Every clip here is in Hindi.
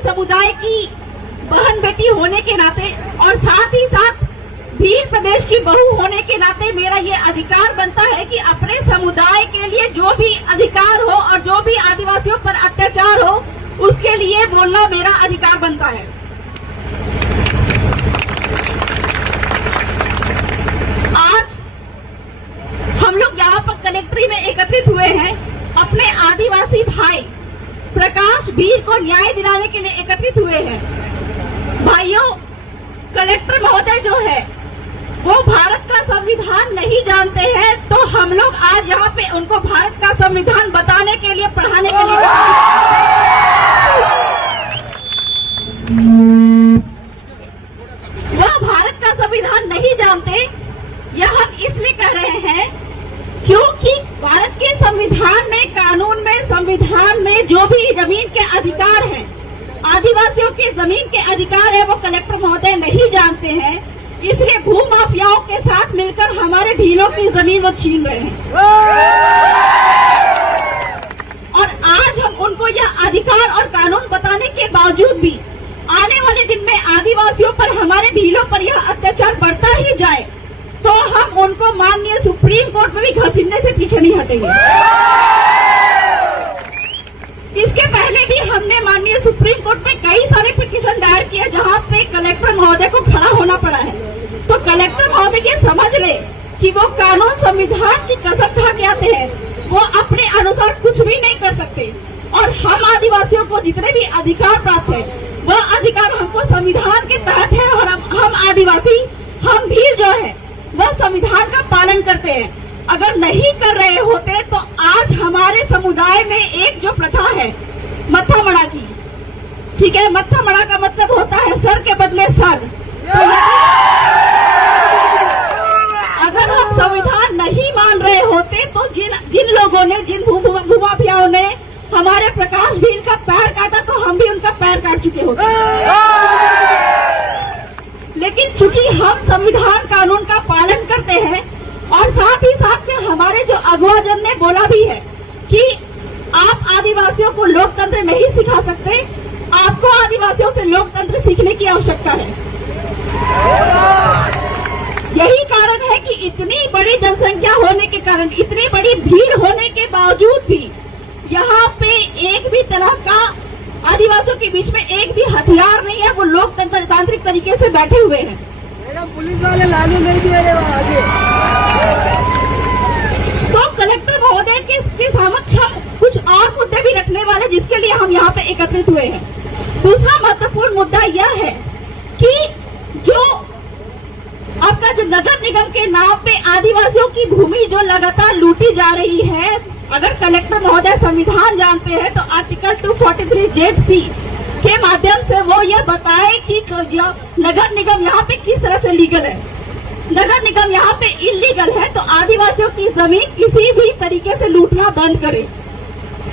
समुदाय की बहन बेटी होने के नाते और साथ ही साथ भील प्रदेश की बहू होने के नाते मेरा ये अधिकार बनता है कि अपने समुदाय के लिए जो भी अधिकार हो और जो भी आदिवासियों पर अत्याचार हो उसके लिए बोलना मेरा अधिकार बनता है। आज हम लोग यहाँ पर कलेक्ट्री में एकत्रित हुए हैं अपने आदिवासी भाई प्रकाश भील को न्याय दिलाने के लिए एकत्रित हुए हैं। भाइयों, कलेक्टर महोदय जो है वो भारत का संविधान नहीं जानते हैं, तो हम लोग आज यहाँ पे उनको भारत का संविधान बताने के लिए, पढ़ाने के लिए वह भारत का संविधान नहीं जानते। यह हम इसलिए कर रहे हैं क्योंकि भारत के संविधान में, कानून में, संविधान में जो भी जमीन के अधिकार हैं, आदिवासियों के जमीन के अधिकार है, वो कलेक्टर महोदय नहीं जानते हैं। इसलिए भू माफियाओं के साथ मिलकर हमारे भीलों की जमीन वो छीन रहे हैं और आज हम उनको यह अधिकार और कानून बताने के बावजूद भी आने वाले दिन में आदिवासियों पर, हमारे भीलों पर यह अत्याचार बढ़ता ही जाए तो हम उनको माननीय सुप्रीम कोर्ट में भी घसीटने से पीछे नहीं हटेंगे। इसके पहले भी हमने माननीय सुप्रीम कोर्ट में कई सारे पिटीशन दायर किए जहां पे कलेक्टर महोदय को खड़ा होना पड़ा है। तो कलेक्टर महोदय ये समझ ले कि वो कानून संविधान की कसम खा के आते हैं, वो अपने अनुसार कुछ भी नहीं कर सकते और हम आदिवासियों को जितने भी अधिकार प्राप्त है वह अधिकार हमको संविधान के तहत है और हम आदिवासी, हम भील जो है वह संविधान का पालन करते हैं। अगर नहीं कर रहे होते तो आज हमारे समुदाय में एक जो प्रथा है मत्था मड़ा की, ठीक है, मत्था मड़ा का मतलब होता है सर के बदले सर। तो अगर हम संविधान नहीं मान रहे होते तो जिन लोगों ने, जिन भूमाफियाओं ने हमारे प्रकाश भील का पैर काटा तो हम भी उनका पैर काट चुके होते। लेकिन चूंकि हम संविधान कानून का पालन करते हैं और साथ ही साथ में हमारे जो अगुवाजन ने बोला भी है कि आप आदिवासियों को लोकतंत्र नहीं सिखा सकते, आपको आदिवासियों से लोकतंत्र सीखने की आवश्यकता है। यही कारण है कि इतनी बड़ी जनसंख्या होने के कारण, इतनी बड़ी भीड़ होने के बावजूद भी यहाँ पे एक भी तरह का आदिवासियों के बीच में एक भी हथियार नहीं है, वो लोकतांत्रिक तरीके से बैठे हुए हैं। मैडम, पुलिस वाले लाने नहीं दे रहे आगे। तो कलेक्टर महोदय के समक्ष हम कुछ और मुद्दे भी रखने वाले, जिसके लिए हम यहाँ पे एकत्रित हुए हैं। दूसरा महत्वपूर्ण मुद्दा यह है कि जो आपका जो नगर निगम के नाम पे आदिवासियों की भूमि जो लगातार लूटी जा रही है, अगर कलेक्टर महोदय संविधान जानते हैं तो आर्टिकल 243(j)(c) के माध्यम से वो ये बताए कि नगर निगम यहाँ पे किस तरह से लीगल है। नगर निगम यहाँ पे इलीगल है तो आदिवासियों की जमीन किसी भी तरीके से लूटना बंद करे।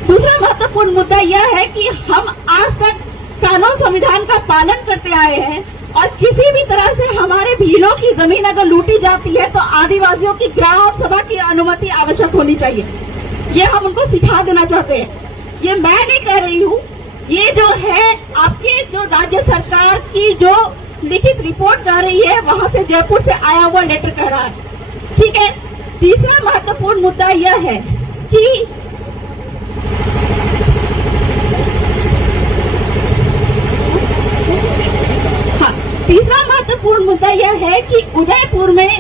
दूसरा महत्वपूर्ण मुद्दा यह है कि हम आज तक कानून संविधान का पालन करते आए हैं और किसी भी तरह से हमारे भीलों की जमीन अगर लूटी जाती है तो आदिवासियों की ग्राम सभा की अनुमति आवश्यक होनी चाहिए। ये हम उनको सिखा देना चाहते हैं। ये मैं नहीं कह रही हूँ, ये जो है आपके जो राज्य सरकार की जो लिखित रिपोर्ट जा रही है वहाँ से, जयपुर से आया हुआ लेटर कह रहा है, ठीक है। तीसरा महत्वपूर्ण मुद्दा यह है कि तीसरा महत्वपूर्ण मुद्दा यह है कि उदयपुर में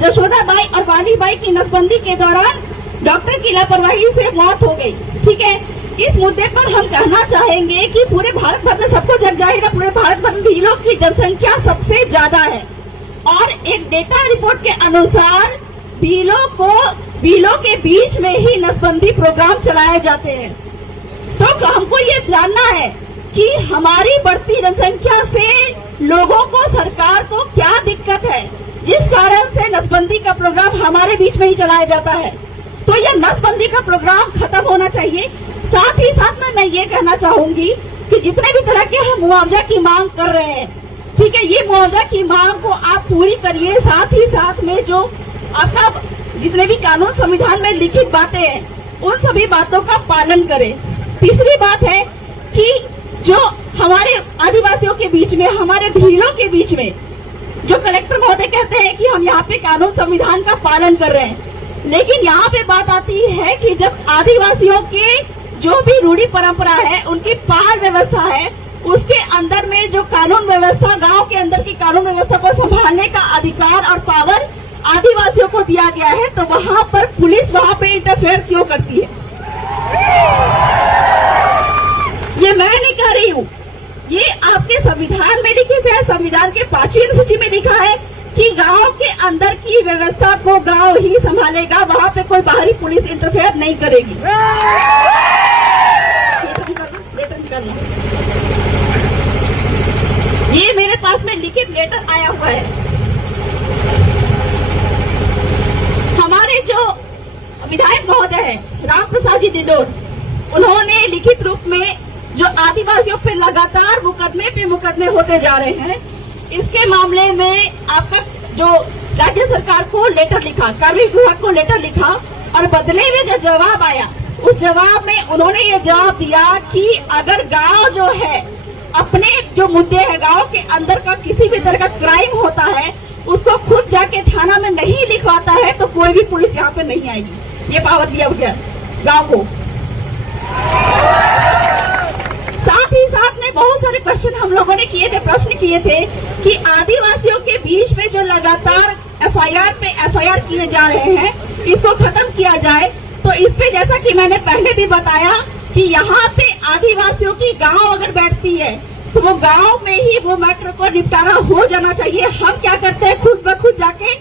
यशोदाबाई और वालीबाई की नसबंदी के दौरान डॉक्टर की लापरवाही से मौत हो गई, ठीक है। इस मुद्दे पर हम कहना चाहेंगे कि पूरे भारत भर में सबको जग जाहिर है, पूरे भारत भर में भीलों की जनसंख्या सबसे ज्यादा है और एक डेटा रिपोर्ट के अनुसार भीलों के बीच में ही नसबंदी प्रोग्राम चलाए जाते हैं। तो हमको ये जानना है कि हमारी बढ़ती जनसंख्या से लोगों को, सरकार को क्या दिक्कत है जिस कारण से नसबंदी का प्रोग्राम हमारे बीच में ही चलाया जाता है। तो यह नसबंदी का प्रोग्राम खत्म होना चाहिए। साथ ही साथ में मैं ये कहना चाहूंगी कि जितने भी तरह के हम मुआवजा की मांग कर रहे हैं, ठीक है, ये मुआवजा की मांग को आप पूरी करिए। साथ ही साथ में जो आपका जितने भी कानून संविधान में लिखित बातें हैं उन सभी बातों का पालन करें। तीसरी बात है कि जो हमारे आदिवासियों के बीच में, हमारे भीलों के बीच में, जो कलेक्टर महोदय कहते हैं कि हम यहाँ पे कानून संविधान का पालन कर रहे हैं, लेकिन यहाँ पे बात आती है कि जब आदिवासियों के जो भी रूढ़ी परंपरा है, उनकी पाल व्यवस्था है, उसके अंदर में जो कानून व्यवस्था, गांव के अंदर की कानून व्यवस्था को संभालने का अधिकार और पावर आदिवासियों को दिया गया है, तो वहाँ पर पुलिस वहाँ पे इंटरफेयर क्यों करती है? ये मैं नहीं कह रही हूँ, ये आपके संविधान में लिखित है। संविधान के 5वीं अनुसूची में लिखा है कि गांव के अंदर की व्यवस्था को गांव ही संभालेगा, वहाँ पे कोई बाहरी पुलिस इंटरफेयर नहीं करेगी। ये मेरे पास में लिखित लेटर आया हुआ है। हमारे जो विधायक महोदय है राम प्रसाद जी दिडोर, उन्होंने लिखित रूप में जो आदिवासियों पे लगातार मुकदमे पे मुकदमे होते जा रहे हैं, इसके मामले में आपका जो राज्य सरकार को लेटर लिखा, कार्मिक विभाग को लेटर लिखा, और बदले में जो जवाब आया, उस जवाब में उन्होंने ये जवाब दिया कि अगर गांव जो है अपने जो मुद्दे है, गांव के अंदर का किसी भी तरह का क्राइम होता है, उसको खुद जाके थाना में नहीं लिखवाता है तो कोई भी पुलिस यहाँ पे नहीं आएगी। ये पावर दिया गया गांव को। साथ ही साथ में बहुत सारे क्वेश्चन हम लोगों ने किए थे, प्रश्न किए थे कि आदिवासियों के बीच में जो लगातार एफआईआर पे एफआईआर किए जा रहे हैं, इसको खत्म किया जाए। तो इस पे जैसा कि मैंने पहले भी बताया कि यहाँ पे आदिवासियों की गांव अगर बैठती है तो वो गांव में ही वो मैटर को निपटारा हो जाना चाहिए। हम क्या करते हैं, खुद ब खुद जाके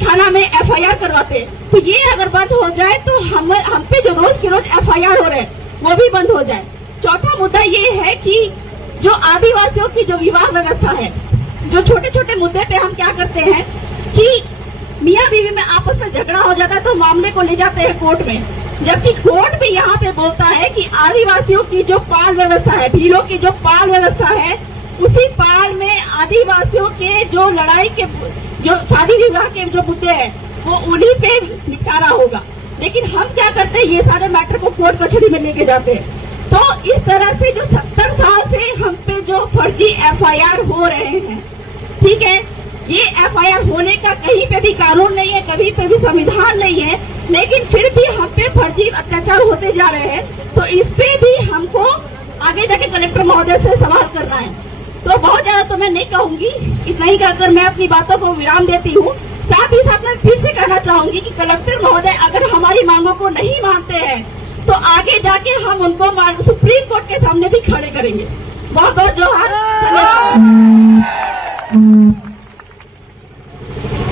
थाना में एफआईआर करवाते हैं। तो ये अगर बंद हो जाए तो हम पे जो रोज के रोज एफआईआर हो रहे हैं वो भी बंद हो जाए। चौथा मुद्दा ये है कि जो आदिवासियों की जो विवाह व्यवस्था है, जो छोटे छोटे मुद्दे पे हम क्या करते हैं कि मियाँ बीवी में आपस में झगड़ा हो जाता है तो मामले को ले जाते हैं कोर्ट में, जबकि कोर्ट भी यहाँ पे बोलता है कि आदिवासियों की जो पाल व्यवस्था है, भीलों की जो पाल व्यवस्था है, उसी पाल में आदिवासियों के जो लड़ाई के, जो शादी विवाह के जो मुद्दे हैं, वो उन्हीं पे निपटारा होगा। लेकिन हम क्या करते हैं, ये सारे मैटर को कोर्ट कचहरी में लेके जाते हैं। तो इस तरह से जो 70 साल से हम पे जो फर्जी एफआईआर हो रहे हैं, ठीक है, ये एफआईआर होने का कहीं पे भी कानून नहीं है, कहीं पे भी संविधान नहीं है, लेकिन फिर भी हम पे फर्जी अत्याचार होते जा रहे हैं। तो इस पे भी हमको आगे जाके कलेक्टर महोदय से सवाल करना है। तो बहुत ज्यादा तो मैं नहीं कहूंगी, इतना ही कहकर मैं अपनी बातों को विराम देती हूँ। साथ ही साथ मैं फिर से कहना चाहूंगी कि कलेक्टर महोदय अगर हमारी मांगों को नहीं मानते हैं तो आगे जाके हम उनको सुप्रीम कोर्ट के सामने भी खड़े करेंगे। बहुत बहुत जोहार।